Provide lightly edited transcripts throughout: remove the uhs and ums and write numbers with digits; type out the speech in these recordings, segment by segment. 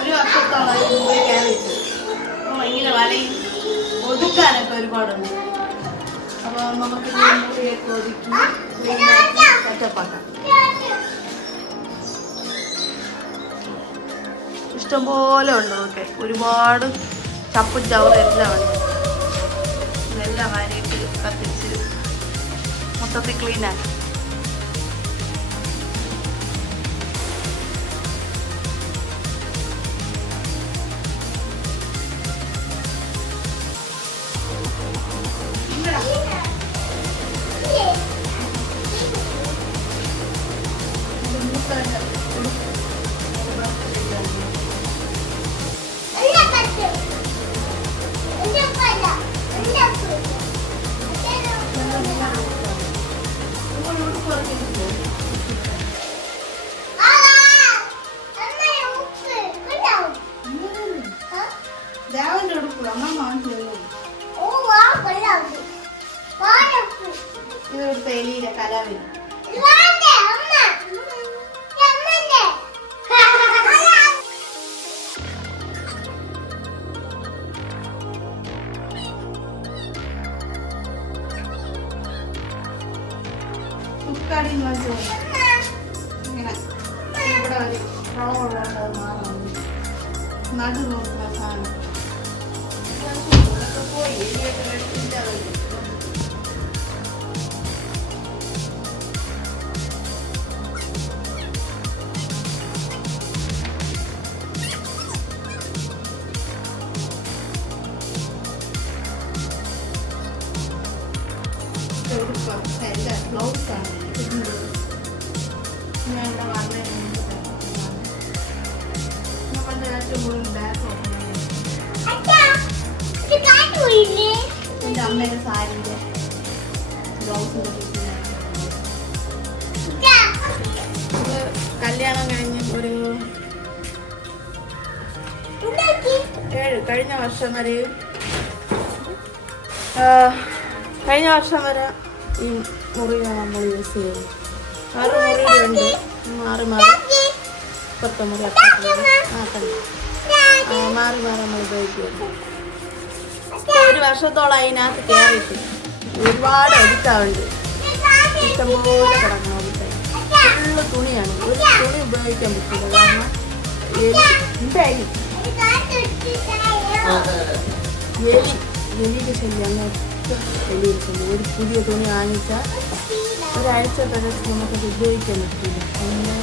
ഒരു വർഷത്തോളം കയറിയിട്ട് അപ്പോൾ ഇങ്ങനെ വലയും ഒതുക്കാനൊക്കെ ഒരുപാടുണ്ട്. അപ്പോൾ നമുക്ക് മുറിയൊക്കെ ഒതുക്കി സെറ്റപ്പാക്കാം. ഇഷ്ടംപോലെ ഉണ്ട്. ഓക്കെ, ഒരുപാട് ചപ്പും ചവറും എല്ലാം ഉണ്ട്. എല്ലാം വാരിയിട്ട് കത്തിച്ച് മൊത്തത്തിൽ ക്ലീനാക്കി. ഇതൊരു തേയില കലാവിന് ഇങ്ങനെ ഇവിടെ ഒരു റോളുണ്ട്. അത് മാറാം. നടു നോക്കുന്ന സാധനം പോയി ബ്ലൗസാണ് ഞങ്ങളുടെ വളരെ മുഴുവൻ ബാഗ് എൻ്റെ അമ്മയുടെ സാരിൻ്റെ ബ്ലൗസിൻ്റെ കല്യാണം കഴിഞ്ഞ് ഒരു കഴിഞ്ഞ വർഷം വരെ ഈ മുറിയാണ് നമ്മൾ യൂസ് ചെയ്യുന്നത്. 6 മുറിയുണ്ട്. 6 10 മുറി മാറി നമ്മൾ ഉപയോഗിക്കുന്നു. ഒരു വർഷത്തോളം അതിനകത്ത് കയറിയിട്ട് ഒരുപാട് എടുക്കാറുണ്ട്. ഇഷ്ടംപോലെ കിടക്കണം. ഫുള്ള് തുണിയാണ്. ഒരു തുണി ഉപയോഗിക്കാൻ പറ്റില്ല. കാരണം എലിയുടെ ശല്യം എലിയുടെ ശല്യം. ഒരു പുതിയ തുണി വാങ്ങിച്ചാൽ ഒരാഴ്ച കഴിഞ്ഞിട്ട് നമുക്കത് ഉപയോഗിക്കാൻ പറ്റില്ല. അങ്ങനെ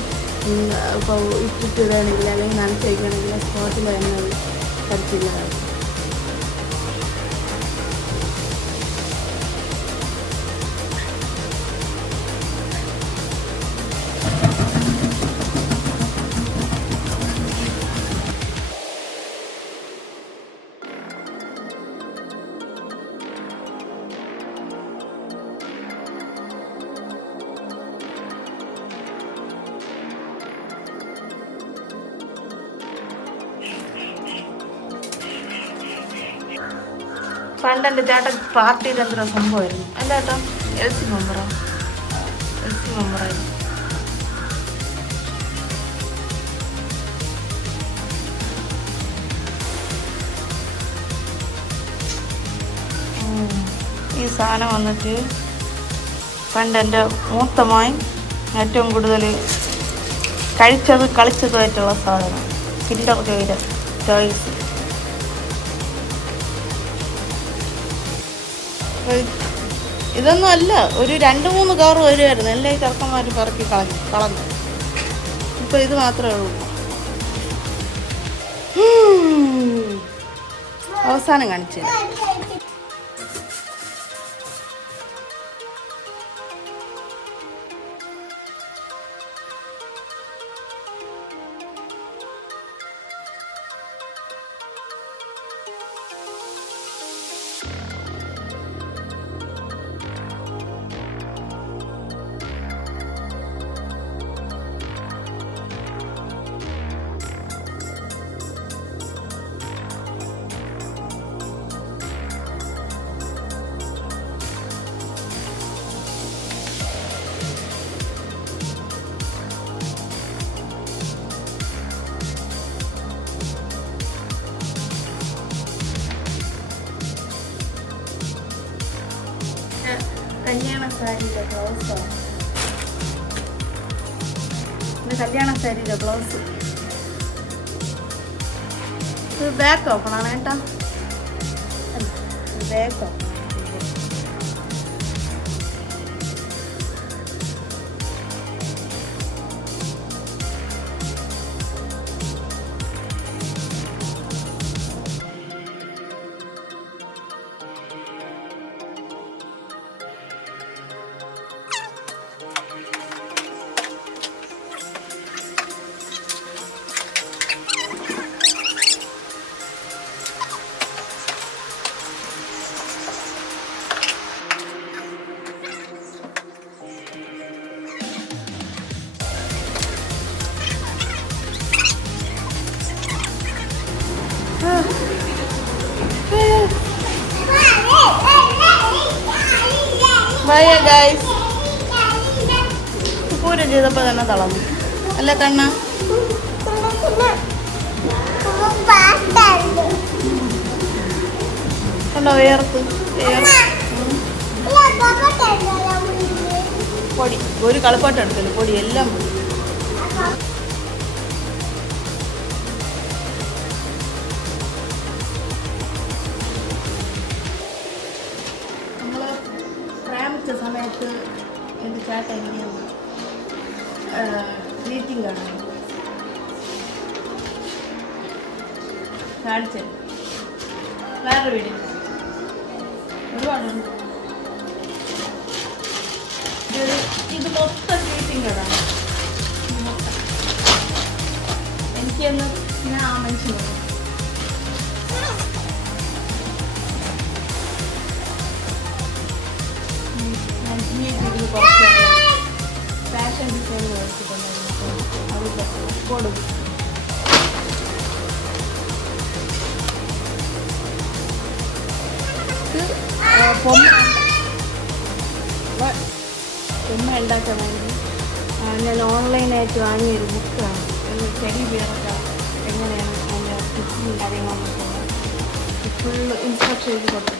ഇപ്പോൾ ഇട്ടിട്ടിടണമെങ്കിൽ അല്ലെങ്കിൽ നനച്ച് വയ്ക്കണമെങ്കിൽ സ്പോട്ടിൽ തന്നെ പറ്റില്ലതാണ്. പണ്ട് എൻ്റെ ചേട്ടൻ പാർട്ടിയിൽ എന്തൊരു സംഭവമായിരുന്നു. എൻ്റെ ചേട്ടൻ LC മെമ്പറായിരുന്നു. ഈ സാധനം വന്നിട്ട് പണ്ട് എൻ്റെ മൂത്തമായി ഏറ്റവും കൂടുതൽ കളിച്ചതുമായിട്ടുള്ള സാധനം കിൻഡർ ടോയ്സ്. ഇതൊന്നും അല്ല, ഒരു 2-3 കവർ വരുമായിരുന്നു. എല്ലാ ചെറുക്കന്മാർ പറക്കി കളഞ്ഞു. ഇപ്പൊ ഇത് മാത്രമേ ഉള്ളൂ. അവസാനം കാണിച്ചു. കല്യാണ സാരിയുടെ ബ്ലൗസാണ്. ഇത് കല്യാണ സാരിയുടെ ബ്ലൗസ്. ഇത് ബാക്ക് ഓപ്പണാണ് കേട്ടോ. Back open. Bye guys. Pooram ചെയ്തപ്പോൾ തന്നെ തളർന്നു അല്ല കണ്ണ. കണ്ടോ വേർത്ത് പൊടി. ഒരു കളിപ്പാട്ടം എടുക്കല്ലോ പൊടി എല്ലാം പോയി. സമയത്ത് എൻ്റെ ചേട്ടൻ എങ്ങനെയാണ് ഗ്രീറ്റിംഗ് ആണ് കാണിച്ചത്. വേറെ വീഡിയോ ഒരുപാടുണ്ട്. ഇത് മൊത്തം ഗ്രീറ്റിംഗ് കാർഡാണ്. എനിക്കൊന്ന് ഞാൻ ആ മനുഷ്യൻ കുറച്ച് ഫാഷൻ ഡിസൈൻ മേടിച്ചിട്ടുണ്ടായിരുന്നു. അത് കൊടുക്കും. പൊമ്മ ഉണ്ടാക്കാൻ വേണ്ടി ഞാൻ ഓൺലൈനായിട്ട് വാങ്ങിയൊരു ബുക്കാണ്. ഒരു ചെടി ബിയറൊക്കെ എങ്ങനെയാണ് അതിൻ്റെ സ്റ്റിച്ചിങ് കാര്യങ്ങളൊക്കെ ഫുള്ള് ഇൻസ്ട്രക്ഷൻ ചെയ്ത് കൊടുത്തു.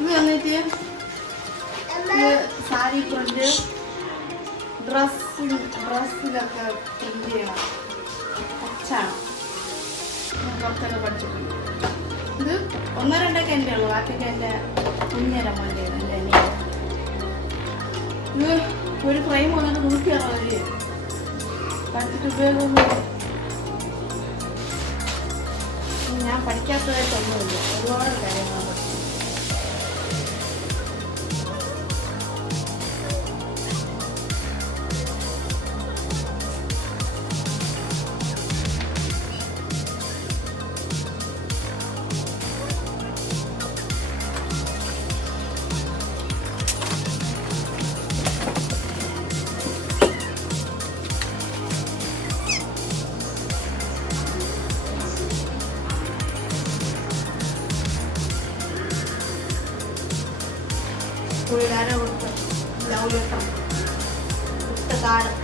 ഇത് വന്നിട്ട് സാരി പ്രിന്റ് ഡ്രസ്സിലൊക്കെ പ്രിന്റ് ചെയ്യണം. കുറച്ചാണ് കുറച്ചൊക്കെ പഠിച്ചിട്ടുണ്ട്. ഇത് 1-2 എൻ്റെ ഉള്ളു. ബാക്കിയൊക്കെ എൻ്റെ കുഞ്ഞരമ്മൻ്റെ എൻ്റെ അനിയ. ഇത് ഒരു ഫ്രെയിം വന്നിട്ട് 160 രൂപ. പഠിച്ചിട്ട് ഉപയോഗമൊന്നും ഞാൻ പഠിക്കാത്തതായിട്ടൊന്നുമില്ല. ഒരുപാട് കാര്യങ്ങളാണ് പഠിച്ചത്. കുഴികാരം കൊടുത്ത് ലവ് ലെറ്റർ കാലം